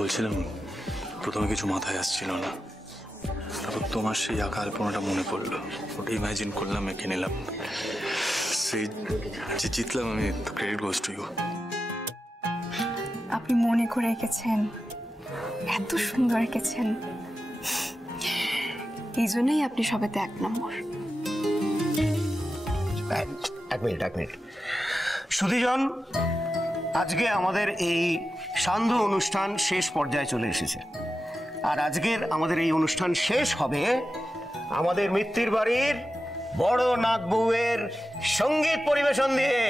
বলছিলাম প্রথমে কিছু মাথায় আসছিল না, তারপর তোমার সেই আঁকা আলপনাটা মনে পড়লো, ওটা ইমাজিন করলাম, এঁকে নিলাম, সেই যে জিতলাম আমি, ক্রেডিট গোজ টু ইউ। আপনি মনে করে এঁকেছেন, এত সুন্দর এঁকেছেন, এই জন্যই আপনি সবেতে 1 নম্বর। এক মিনিট সুধীজন, আজকে আমাদের এই সান্ধ্য অনুষ্ঠান শেষ পর্যায়ে চলে এসেছে, আর আজকের আমাদের এই অনুষ্ঠান শেষ হবে আমাদের মিত্তির বাড়ির বড় নাত বউয়ের সঙ্গীত পরিবেশন দিয়ে।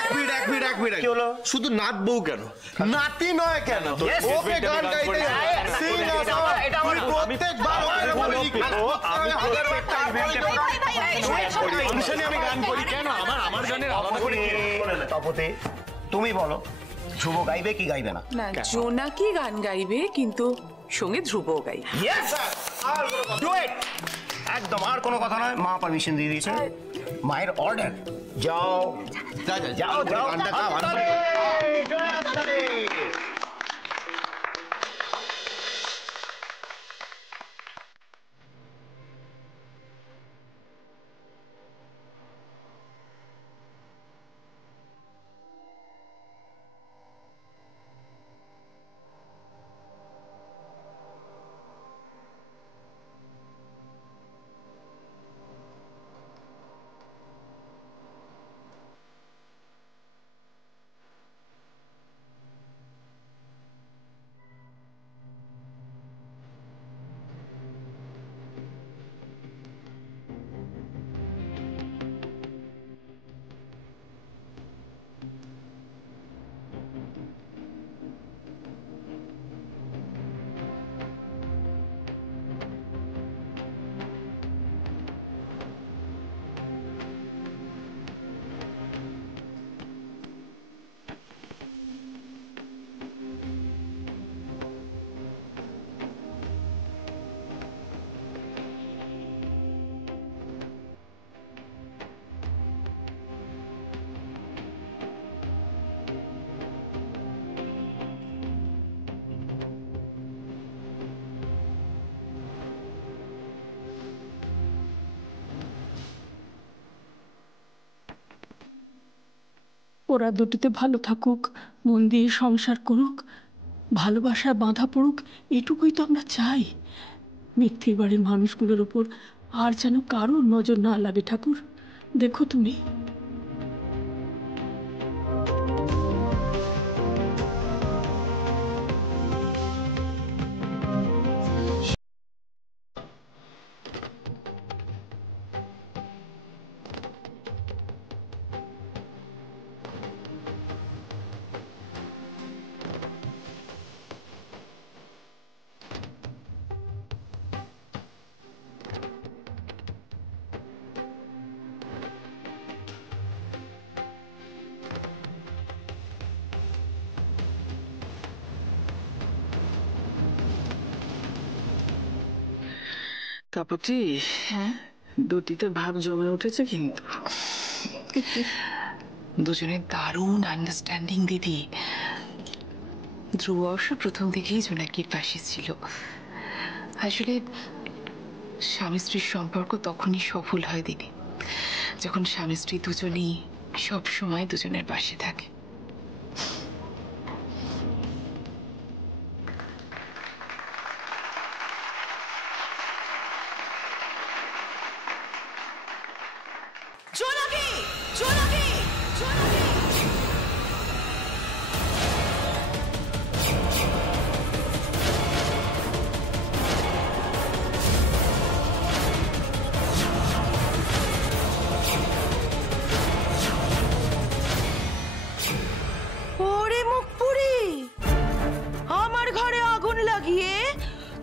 এক মিনিট কি হলো? শুধু নাত বউ কেন, নাতি নয় কেন? ওকে গান গাইতে আমি গান করি কেন? আমার গানের আলাদা করে তপতে তুমি বলো, ধ্রুব গাইবে কি গাইবে না? জোনাকি গান গাইবে, কিন্তু সঙ্গে ধ্রুবও গাইবে। একদম আর কোনো কথা নয়, মা পারমিশন দিয়ে দিয়েছে, মায়ের অর্ডার। যাও যাও যাও। ওরা দুটিতে ভালো থাকুক, মন দিয়ে সংসার করুক, ভালোবাসায় বাঁধা পড়ুক, এটুকুই তো আমরা চাই। মিত্তির বাড়ির মানুষগুলোর উপর আর যেন কারোর নজর না লাগে। ঠাকুর দেখো তুমি। তাপতি, দুটিতে ভাব জমে উঠেছে, কিন্তু দুজনের দারুণ আন্ডারস্ট্যান্ডিং দিদি। ধ্রুব অবশ্য প্রথম থেকেই জোনাকির পাশে ছিল। আসলে স্বামী স্ত্রীর সম্পর্ক তখনই সফল হয় দিদি, যখন স্বামী স্ত্রী দুজনেই সব সময় দুজনের পাশে থাকে।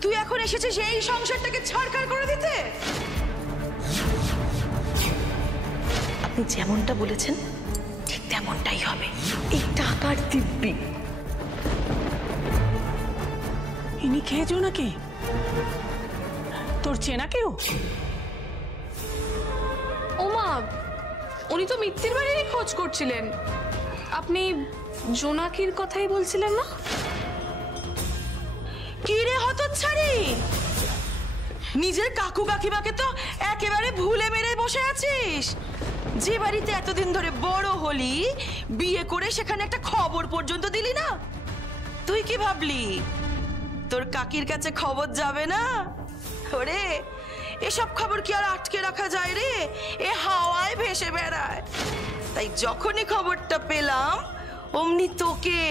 তুই এখন এসেছিস এই সংসারটাকে ছাড়খাড় করে দিতে? আপনি যেমনটা বলেছেন ঠিক তেমনটাই হবে। এই টাকার দিব্যি। ইনি খেয়েছো নাকি? তোর চেনা কেউ? ওমা, উনি তো মিত্তির বাড়িরই খোঁজ করছিলেন। আপনি জোনাকির কথাই বলছিলেন না? কি রে হতচ্ছাড়ি, নিজের কাকু কাকিমাকে তো একেবারে ভুলে মেরে বসে আছিস। যে বাড়িতে এতদিন ধরে বড় হলি, বিয়ে করে সেখানে একটা খবর পর্যন্ত দিলি না। তুই কি ভাবলি তোর কাকির কাছে খবর যাবে না? ওরে, এসব খবর কি আর আটকে রাখা যায় রে? এ হাওয়ায় ভেসে বেড়ায়। তাই যখনই খবরটা পেলাম অমনি তোকে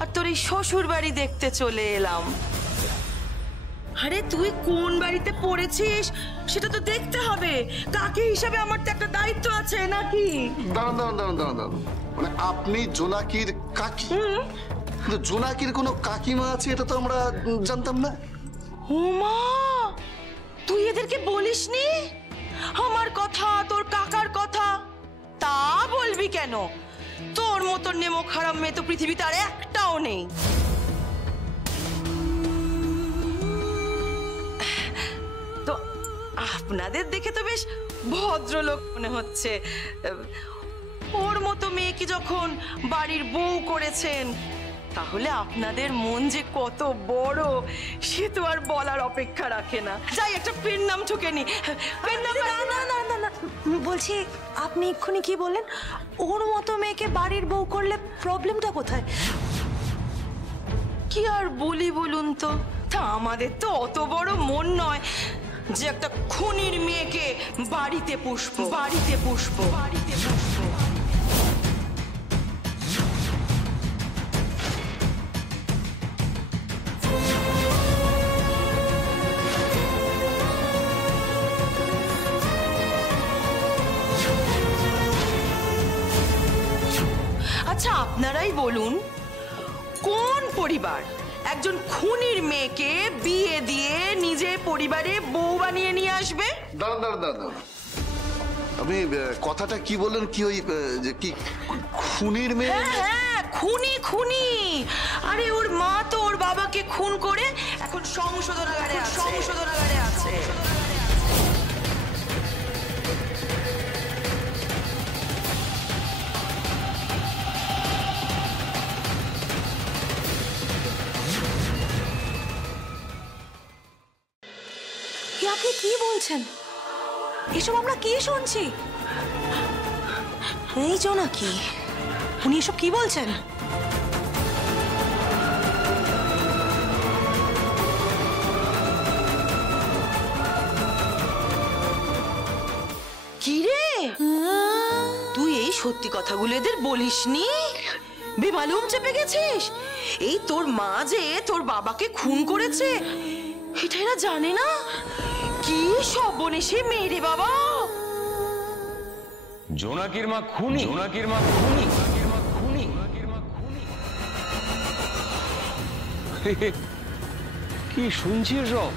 আর তোর এই শ্বশুর বাড়ি দেখতে চলে এলাম। আরে তুই কোন বাড়িতে পড়েছিস সেটা তো দেখতে হবে। কাকি হিসাবে আমার তো একটা দায়িত্ব আছে নাকি? দাঁড়ান, মানে আপনি জোনাকির কাকি? কিন্তু জোনাকির কোনো কাকিমা আছে এটা তো আমরা জানতাম না। ওমা, তুই এদেরকে বলিসনি আমার কথা, তোর কাকার কথা? তা বলবি কেন? তোর মতো নেমো খারাপ মেয়ে তো পৃথিবীতে আর একটাও নেই। তো আপনাদের দেখে তো বেশ ভদ্রলোক মনে হচ্ছে। ওর মতো মেয়েকে যখন বাড়ির বউ করেছেন, তাহলে আপনাদের মন যে কত বড় সে তো আর বলার অপেক্ষা রাখে না। যাই একটা পেন নাম ঠুকে নি। না, বলছি আপনি এক্ষুনি কি বললেন? ওর মতো মেয়েকে বাড়ির বউ করলে প্রবলেমটা কোথায়? কি আর বলি বলুন তো? তা আমাদের তো অত বড় মন নয় যে একটা খুনির মেয়েকে বাড়িতে পুষবো। আচ্ছা, আপনারাই বলুন, কোন পরিবার একজন খুনির মেয়েকে বিয়ে দিয়ে নিজের পরিবারে বউ বানিয়ে নিয়ে আসবে? দাঁড়ান, আপনি কথাটা কি বললেন? কি ওই যে কি খুনির মেয়ে? হ্যাঁ, খুনি। আরে ওর মা তো ওর বাবাকে খুন করে এখন সংশোধনাগারে আছে। আপনি কি বলছেন? এসব আমরা কি শুনছি? এই জোনাকি, উনি এসব কি বলছেন? কি রে, তুই এই সত্যি কথাগুলো এদের বলিসনি? বেমালুম চেপে গেছিস? এই তোর মা যে তোর বাবাকে খুন করেছে এটা এরা জানে না? কি সর্বনেশে মেয়ে রে বাবা! জোনাকির মা খুনি? কি শুনছি সব?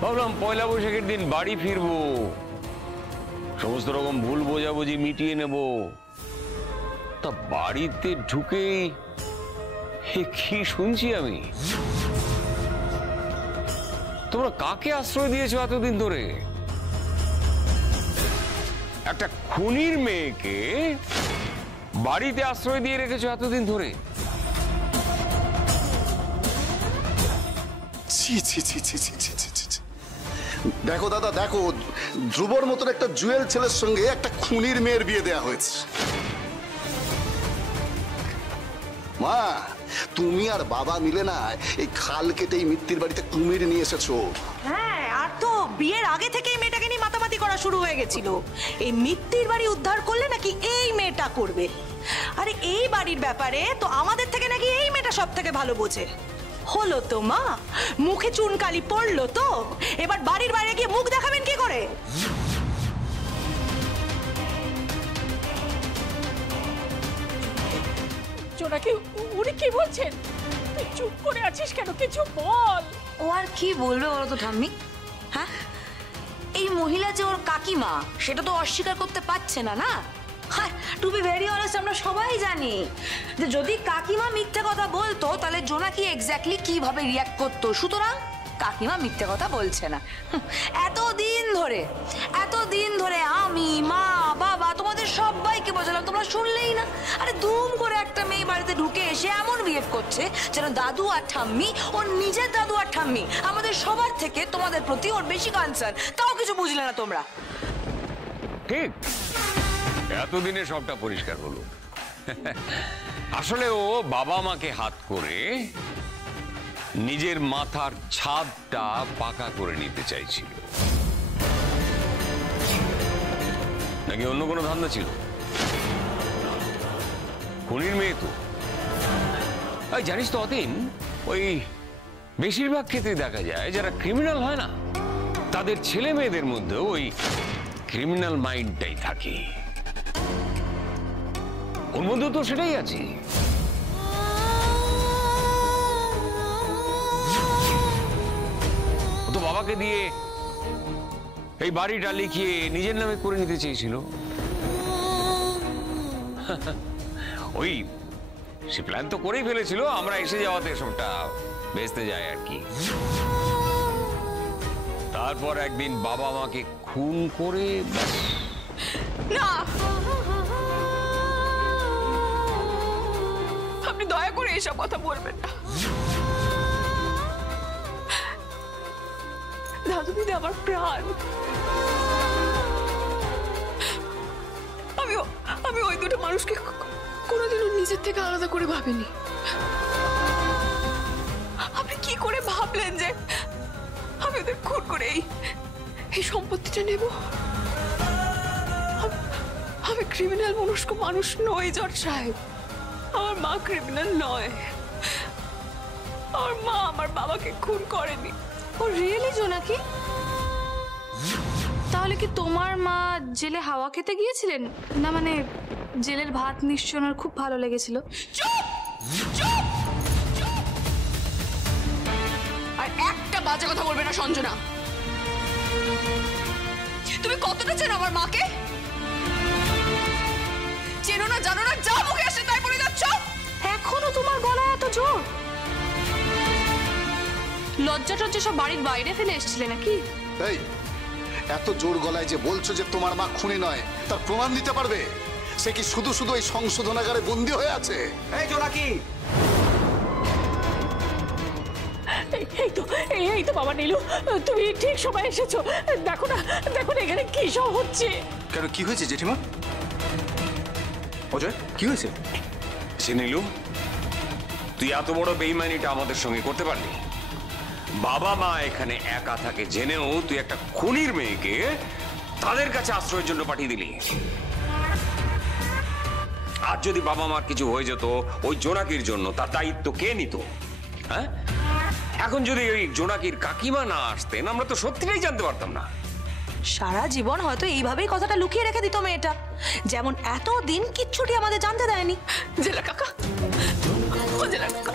ভাবলাম পয়লা বৈশাখের দিন বাড়ি ফিরবো, সমস্ত রকম ভুল বোঝাবুঝি মিটিয়ে নেব। তা বাড়িতে ঢুকেই কি শুনছি আমি? তোমরা কাকে আশ্রয় দিয়েছো এতদিন ধরে? একটা খুনির মেয়েকে বাড়িতে আশ্রয় দিয়ে রেখেছো এতদিন ধরে। দেখো দাদা, দেখো, ধ্রুবর মতন একটা জুয়েল ছেলের সঙ্গে একটা খুনির মেয়ের বিয়ে দেয়া হয়েছে। মা, তুমি আর বাবা মিলে না এই খাল কেটে এই মিত্তির বাড়িতে কুমির নিয়ে এসেছো। হ্যাঁ, আর তো বিয়ের আগে থেকেই মেয়েটাকে নিয়ে মাতামাতি করা শুরু হয়ে গেছিল। এই মিত্তির বাড়ি উদ্ধার করলে নাকি এই মেয়েটা করবে। আরে এই বাড়ির ব্যাপারে তো আমাদের থেকে নাকি এই মেয়েটা সব থেকে ভালো বোঝে। হলো তো মা, মুখে চুনকালি পড়লো তো, এবার বাড়ির বাইরে গিয়ে মুখ দেখাবেন কি করে? জোনাকি, উনি কি বলছেন? তুই চুপ করে আছিস কেন? কিছু বল। ও আর কি বলবে বলো তো ঠাম্মি? হ্যাঁ, এই মহিলা যে ওর কাকিমা সেটা তো অস্বীকার করতে পারছে না। না, হ্যাঁ, টু বি ভেরি অনেস্ট, আমরা সবাই জানি যে যদি কাকিমা মিথ্যে কথা বলতো তাহলে জোনাকি এক্স্যাক্টলি কিভাবে রিয়াক্ট করতো। সুতরাং কাকিমা মিথ্যে কথা বলছে না। এতদিন ধরে আমি, মা, বাবা তোমাদের তোমাদের সবাইকে বোঝালাম, তোমরা শুনলেই না। আরে ধুম করে একটা মেয়ে বাড়িতে ঢুকে এসে এমন বিহেভ করছে যেন দাদু আর ঠাম্মি, ওর নিজের দাদু আর ঠাম্মি, আমাদের সবার থেকে তোমাদের প্রতি ওর বেশি কনসার্ন, তাও কিছু বুঝলে না তোমরা। ঠিক, এতদিনে সবটা পরিষ্কার হলো। আসলে ও বাবা মাকে হাত করে নিজের মাথার ছাদটা পাকা করে নিতে চাইছিল, নাকি অন্য কোনো ধান্দা ছিল? খুনির মেয়ে তো। জানিস তো অতীন, ওই বেশিরভাগ ক্ষেত্রে দেখা যায় যারা ক্রিমিনাল হয় না, তাদের ছেলে মেয়েদের মধ্যে ওই ক্রিমিনাল মাইন্ডটাই থাকে। ওর মধ্যে তো সেটাই আছে। ও তো বাবাকে দিয়ে এই বাড়িটা লিখিয়ে নিজের নামে করে নিতে চেয়েছিল। ওই সে প্ল্যান তো করেই ফেলেছিল, আমরা এসে যাওয়াতে সবটা বেচতে যায় আর কি। তারপর একদিন বাবা মাকে খুন করে না, আপনি দয়া করে এসব কথা বলবেন না। দাদু দিদি আমার প্রাণ। আমি ওই দুটো মানুষকে কোনোদিনও নিজের থেকে আলাদা করে ভাবিনি। আপনি কি করে ভাবলেন যে আমি ওদের খুন করে এই সম্পত্তিটা নেব? আমি ক্রিমিনাল মনস্ক মানুষ নই জজ সাহেব। আমার মা ক্রিমিনাল নয়। আমার মা আমার বাবাকে খুন করেনি। ও রিয়েলি জোনাকি? তাহলে কি তোমার মা জেলে হাওয়া খেতে গিয়েছিলেন? না মানে জেলের ভাত নিশ্চয় ওনার খুব ভালো লেগেছিল। চুপ চুপ চুপ! আর একটা বাজে কথা বলবে না সঞ্জনা। তুমি কতটা চেনো আমার মাকে? চেনো না, জানো না, যা মুখে আসে তাই বলে যাচ্ছ। এখনো তোমার গলায় এত জোর? লজ্জা টজ্জা সব বাড়ির বাইরে ফেলে এসেছিলে নাকি? এই এত জোর গলায় যে বলছো যে তোমার মা খুনি নয়, তার প্রমাণ দিতে পারবে? সে কি শুধু শুধু এই সংশোধনাগারে বন্দী হয়ে আছে? এই জোনাকি, এই তো বাবা নীলু, তুমি ঠিক সময় এসেছো। দেখো না, দেখো না এখানে কি সব হচ্ছে। কেন, কি হয়েছে জেঠিমা? অজয়, কি হয়েছে? সে নীলু, তুই এত বড় বেইমানিটা আমাদের সঙ্গে করতে পারলি? বাবা মা এখানে একা থাকে জেনেও তুই একটা খুনির মেয়েকে তাদের কাছে আশ্রয়ের জন্য পাঠিয়ে দিলি। আর যদি বাবা মার কিছু হয়ে যেত ওই জোনাকির জন্য, তার দায়িত্ব কে নিত? হ্যাঁ, এখন যদি ওই জোনাকির কাকিমা না আসতেন, আমরা তো সত্যিটাই জানতে পারতাম না। সারা জীবন হয়তো এইভাবেই কথাটা লুকিয়ে রেখে দিত মেয়েটা, যেমন এতদিন কিচ্ছুটি আমাদের জানতে দেয়নি। জেলা কাকা, ও জেলা কাকা,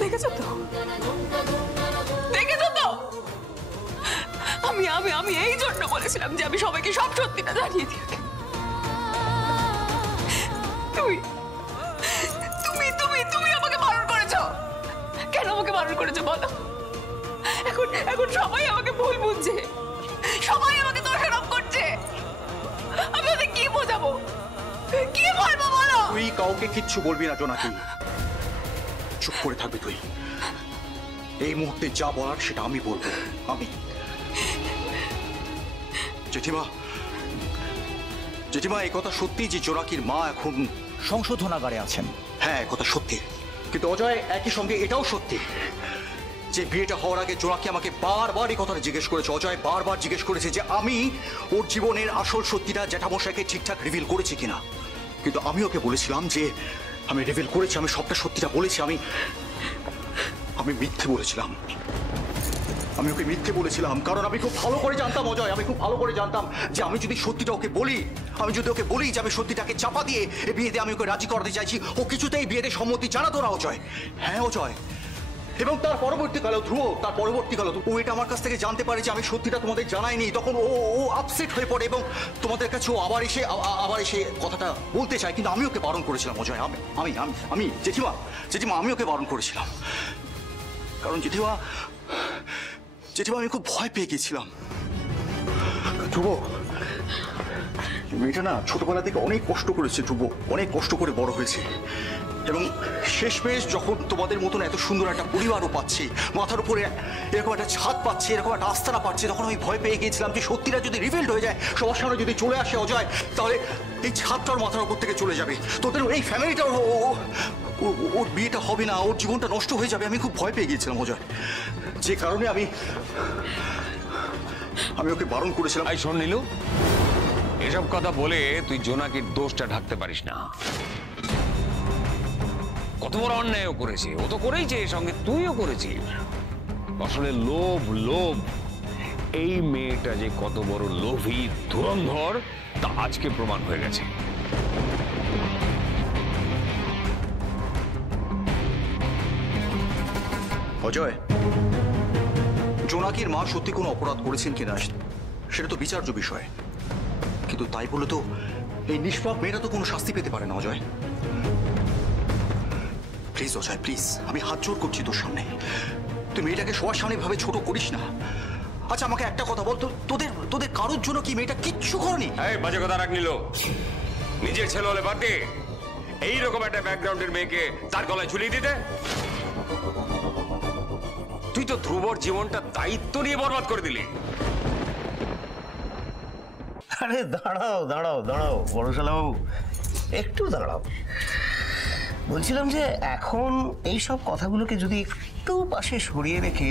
দেখেছো তো, দেখেছো তো? আমি আমি আমি এই জন্য বলেছিলাম যে আমি সবাইকে সব সত্যিটা জানিয়ে দিই। তুমি তুমি তুমি তুমি আমাকে বারণ করেছো। কেন আমাকে বারণ করেছো বলো? এখন সবাই আমাকে ভুল বুঝছে, সবাই আমাকে দোষারোপ করছে। আমি ওদের কি বোঝাবো, কি বলবো বলো? তুই কাউকে কিচ্ছু বলবি না জোনাকি, চুপ করে থাকবি তুই। এই মুহূর্তে যা বলার সেটা আমি বলবো। আমি জেঠিমা, জেঠিমা এই কথা সত্যি যে জোনাকির মা এখন সংশোধনাগারে আছেন। হ্যাঁ, কথা সত্যি। কিন্তু অজয়, একই সঙ্গে এটাও সত্যি যে বিয়েটা হওয়ার আগে জোনাকি আমাকে বারবার এই কথাটা জিজ্ঞেস করেছে। অজয় বারবার জিজ্ঞেস করেছে যে আমি ওর জীবনের আসল সত্যিটা জ্যাঠামশাইকে ঠিকঠাক রিভিল করেছি কিনা। কিন্তু আমি ওকে বলেছিলাম যে আমি রিভিল করেছি, আমি সবটা সত্যিটা বলেছি। আমি মিথ্যে বলেছিলাম। আমি ওকে মিথ্যে বলেছিলাম কারণ আমি খুব ভালো করে জানতাম অজয়, আমি খুব ভালো করে জানতাম যে আমি যদি সত্যিটা ওকে বলি, আমি যদি ওকে বলি যে আমি সত্যিটাকে চাপা দিয়ে এই বিয়েতে আমি ওকে রাজি করাতে চাইছি, ও কিছুতেই বিয়েতে সম্মতি জানাতো না অজয়। হ্যাঁ অজয়, এবং তার পরবর্তীকালেও ধ্রুব, তার পরবর্তীকালেও ও এটা আমার কাছ থেকে জানতে পারে যে আমি সত্যিটা তোমাদের জানাইনি। তখন ও আপসেট হয়ে পড়ে এবং তোমাদের কাছে ও আবার এসে কথাটা বলতে চায়। কিন্তু আমি ওকে বারণ করেছিলাম অজয়। আমি জেঠিমা আমি ওকে বারণ করেছিলাম কারণ জেঠিমা আমি খুব ভয় পেয়ে গেছিলাম। ধ্রুব, মেয়েটা না ছোটবেলা থেকে অনেক কষ্ট করেছে ধ্রুব, অনেক কষ্ট করে বড় হয়েছে, এবং শেষমেশ যখন তোমাদের মতন এত সুন্দর একটা পরিবারও পাচ্ছি, মাথার উপরে এরকম একটা ছাদ পাচ্ছি, এরকম একটা আস্তানা পাচ্ছি, তখন আমি ভয় পেয়ে গিয়েছিলাম যে সত্যিটা যদি রিভিল্ড হয়ে যায়, সবার সামনে যদি চলে আসে অজয়, তাহলে এই ছাদটার মাথার উপর থেকে চলে যাবে, তোদের এই ফ্যামিলিটার ওর বিয়েটা হবে না, ওর জীবনটা নষ্ট হয়ে যাবে। আমি খুব ভয় পেয়ে গিয়েছিলাম অজয়, যে কারণে আমি ওকে বারণ করেছিলাম। এই শোন নীলু, এসব কথা বলে তুই জোনাকির দোষটা ঢাকতে পারিস না। কত বড় অন্যায়ও করেছে, ও তো করেইছে, সঙ্গে তুইও করেছিস। আসলে লোভ লোভ, এই মেয়েটা যে কত বড় লোভী ধুরন্ধর তা আজকে প্রমাণ হয়ে গেছে। অজয়, জোনাকির মা সত্যি কোনো অপরাধ করেছেন কিনা সেটা তো বিচার্য বিষয়, কিন্তু তাই বলে তো এই নিষ্পাপ মেয়েটা তো কোনো শাস্তি পেতে পারে না। অজয় প্লিজ, অজয় প্লিজ, আমি হাত জোর করছি তোর সামনে, তুই মেয়েটাকে সবার সামনে ভাবে ছোট করিস না। আচ্ছা আমাকে একটা কথা বল, তোদের কারোর জন্য কি মেয়েটা কিচ্ছু করেনি? এই বাজে কথা রাখ নিল, নিজের ছেলে হলে বাদ দে, এইরকম একটা ব্যাকগ্রাউন্ডের মেয়েকে তার গলায় ঝুলিয়ে দিতে। তুই তো ধ্রুবর জীবনটা দায়িত্ব নিয়ে বরবাদ করে দিলি। আরে দাঁড়াও দাঁড়াও দাঁড়াও বড়শালাবাবু, একটু দাঁড়াও। বলছিলাম যে এখন এই সব কথাগুলোকে যদি একটু পাশে সরিয়ে রেখে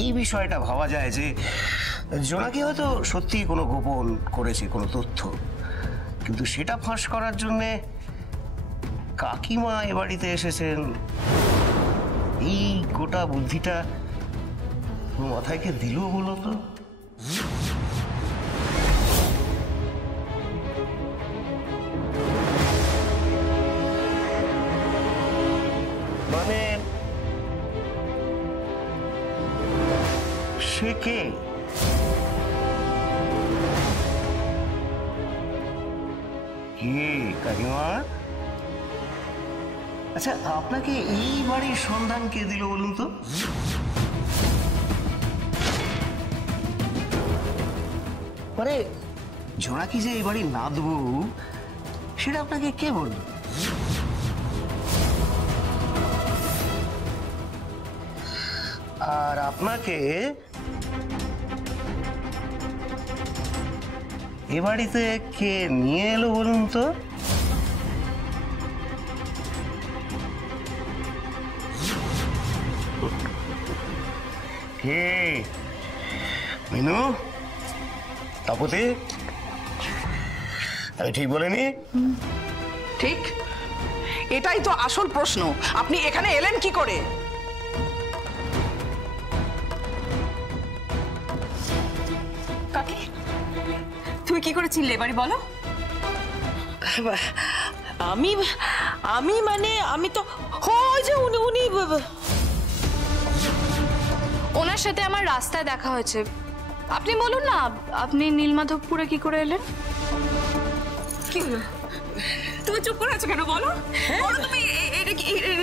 এই বিষয়টা ভাবা যায় যে জোনাকি হয়তো সত্যি কোনো গোপন করেছে কোনো তথ্য, কিন্তু সেটা ফাঁস করার জন্যে কাকিমা এ বাড়িতে এসেছেন, এই গোটা বুদ্ধিটা মাথায় কে দিল বলো তো? মানে সে কে? কাকিমা, আচ্ছা আপনাকে এই বাড়ির সন্ধান কে দিল বলুন তো? মানে জোনাকি যে এই বাড়ির নাতবউ সেটা আপনাকে কে বলল? আর আপনাকে এ বাড়িতে কে নিয়ে এলো বলুন তো? কে? মিনু? তাপতি? আমি ঠিক বলিনি? ঠিক, এটাই তো আসল প্রশ্ন। আপনি এখানে এলেন কি করে? কাকি, তুমি কি করে চিনলে এবারে বলো? আমি তো ওই যে উনি ওনার সাথে আমার রাস্তায় দেখা হয়েছে। আপনি বলুন না, আপনি নীলমাধবপুরে কি করে এলেন? কি হলো? তুমি চুপ করে আছো কেন বলো? বলো তুমি এটা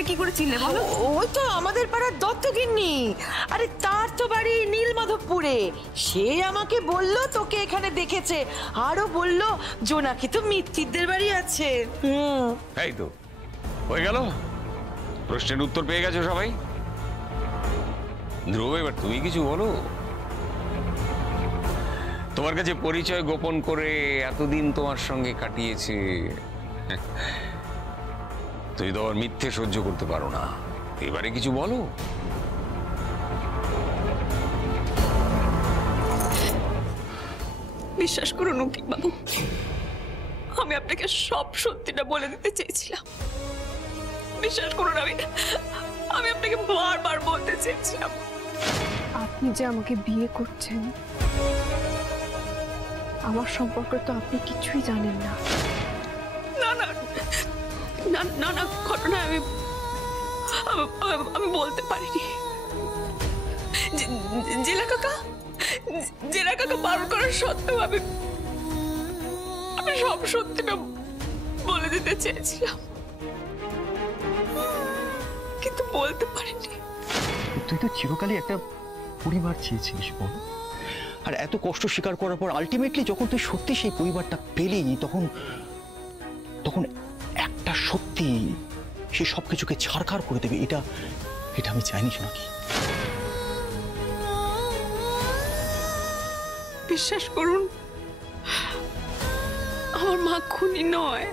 কি করে চিনলে বলো? ওই তো আমাদের পাড়ার দত্তগিন্নি। আরে তার তো বাড়ি নীলমাধবপুরে। সে আমাকে বলল তোকে এখানে দেখেছে, আরো বলল জোনাকি তো মিত্তিরদের বাড়ি আছে। এই তো হয়ে গেল, প্রশ্নের উত্তর পেয়ে গেছো সবাই। ধ্রুব, এবার তুমি কিছু বলো। তোমার কাছে পরিচয় গোপন করে এতদিন তোমার সঙ্গে কাটিয়েছে, তুই তো আবার মিথ্যে সহ্য করতে পারো না, এবারে কিছু বলো। বিশ্বাস করুন উকিল বাবু, আমি আপনাকে সব সত্যিটা বলে দিতে চেয়েছিলাম। বিশ্বাস করুন, আমি আপনাকে বারবার বলতে চেয়েছিলাম। আপনি যে আমাকে বিয়ে করছেন, আমার সম্পর্কে তো আপনি কিছুই জানেন না। না না না না না, ঘটনা আমি বলতে পারিনি। জেলা কাকা বারণ করার সত্ত্বেও আমি সব সত্যিটা বলে দিতে চেয়েছিলাম, কিন্তু বলতে পারিনি। তুই তো চিরকালই একটা পরিবার চেয়েছিস বল, আর এত কষ্ট স্বীকার করার পর আলটিমেটলি যখন তুই সত্যি সেই পরিবারটা পেলি, তখন তখন একটা সত্যি সে সবকিছুকে ছাড়খাড় করে দেবে, এটা এটা আমি চাইনি সোনাকি। বিশ্বাস করুন, আমার মা খুনি নয়,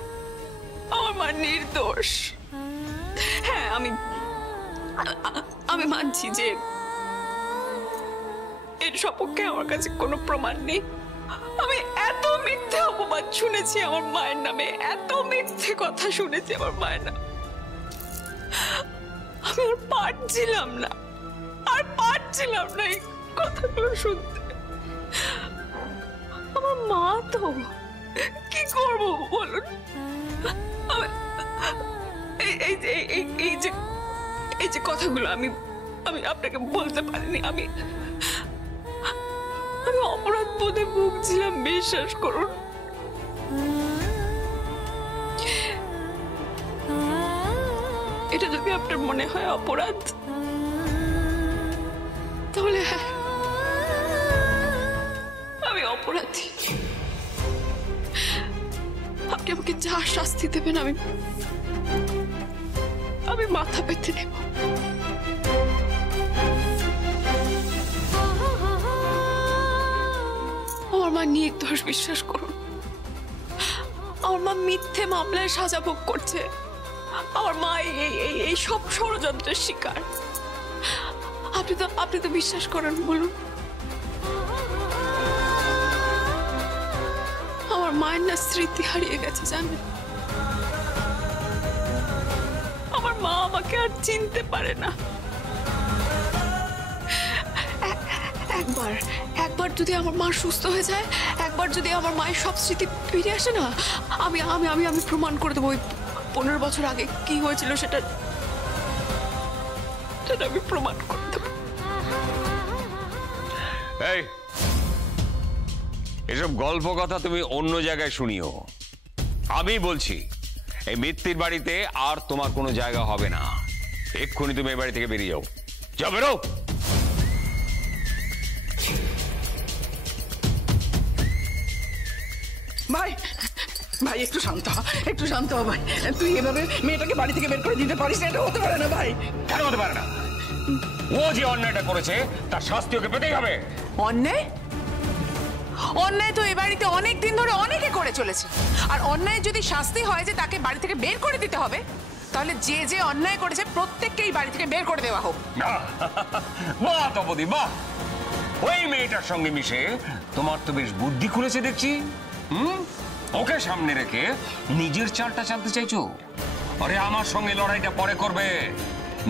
আমার মা নির্দোষ। হ্যাঁ, আমি মানছি যে এর সপক্ষে আমার কাছে কোনো প্রমাণ নেই। আমি এত মিথ্যে অপবাদ শুনেছি আমার মায়ের নামে, এত মিথ্যে কথা শুনেছি আমার মায়ের নামে, আমি আর পারছিলাম না এই কথাগুলো শুনতে। আমার মা তো কি করবো বলুন? এই যে কথাগুলো আমি আপনাকে বলতে পারিনি, আমি অপরাধ বোধে ভুগছিলাম, বিশ্বাস করুন। এটা যদি আপনার মনে হয় অপরাধ, তাহলে হ্যাঁ, আমি অপরাধী। আপনি আমাকে যা শাস্তি দেবেন আমি মাথা পেতে নেব। আমার মা নির্দোষ, বিশ্বাস করুন। আমার মা মিথ্যে মামলায় সাজা ভোগ করছে। আমার মা এই সব ষড়যন্ত্রের শিকার। আপনি তো বিশ্বাস করেন বলুন? আমার মায়ের না স্মৃতি হারিয়ে গেছে, জানেন? আমার মা আমাকে আর চিনতে পারে না। একবার যদি আমার মা সুস্থ হয়ে যায়, একবার যদি আমার মায়ের সব স্মৃতি ফিরে আসে না, আমি প্রমাণ করে দেবো 15 বছর আগে কি হয়েছিল সেটা আমি প্রমাণ করে দেবো। এই, এসব গল্প কথা তুমি অন্য জায়গায় শুনিও। আমি বলছি, এই মিত্তির বাড়িতে আর তোমার কোনো জায়গা হবে না। এক্ষুনি তুমি এই বাড়ি থেকে বেরিয়ে যাও। যাও, বেরো। ভাই একটু শান্ত হ ভাই। তুই এভাবে মেয়েটাকে বাড়ি থেকে বের করে দিতে পারিস না, এটা হতে পারে না ভাই। কেন হতে পারে না? ও যে অন্যায়টা করেছে তার শাস্তি ওকে পেতেই হবে। অন্যায় তো এই বাড়িতে অনেক দিন ধরে অনেকে করে চলেছে। আর অন্যায় যদি শাস্তি হয় যে তাকে বাড়ি থেকে বের করে দিতে হবে, তাহলে যে অন্যায় করেছে প্রত্যেককে এই বাড়ি থেকে বের করে দেওয়া হোক। বাহ তপদি, বাহ! ওই মেয়েটার সঙ্গে মিশে তোমার তো বেশ বুদ্ধি খুলেছে দেখছি। ওকে সামনে রেখে নিজের চালটা চালতে চাইছো? আরে আমার সঙ্গে লড়াইটা পরে করবে,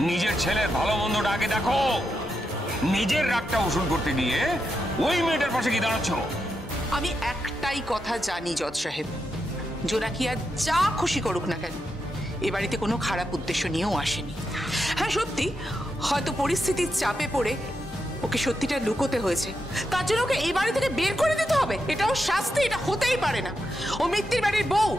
নিজের ছেলের ভালো মন্দটা আগে দেখো। নিজের রাগটা উসুল করতে গিয়ে ওই মেয়েটার পাশে কি দাঁড়াচ্ছ? আমি একটাই কথা জানি জজ সাহেব, জোনাকি আর যা খুশি করুক না কেন, এ বাড়িতে কোনো খারাপ উদ্দেশ্য নিয়েও আসেনি। হ্যাঁ সত্যি, হয়তো পরিস্থিতির চাপে পড়ে ওকে সত্যিটা লুকোতে হয়েছে, তার জন্য ওকে এই বাড়ি থেকে বের করে দিতে হবে। এটাও শাস্তি, এটা হতেই পারে না। ও মিত্তির বাড়ির বউ।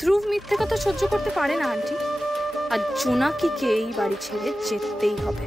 ধ্রুব মিথ্যে কথা সহ্য করতে পারে না আন্টি, আর জোনাকিকে এই বাড়ি ছেড়ে যেতেই হবে।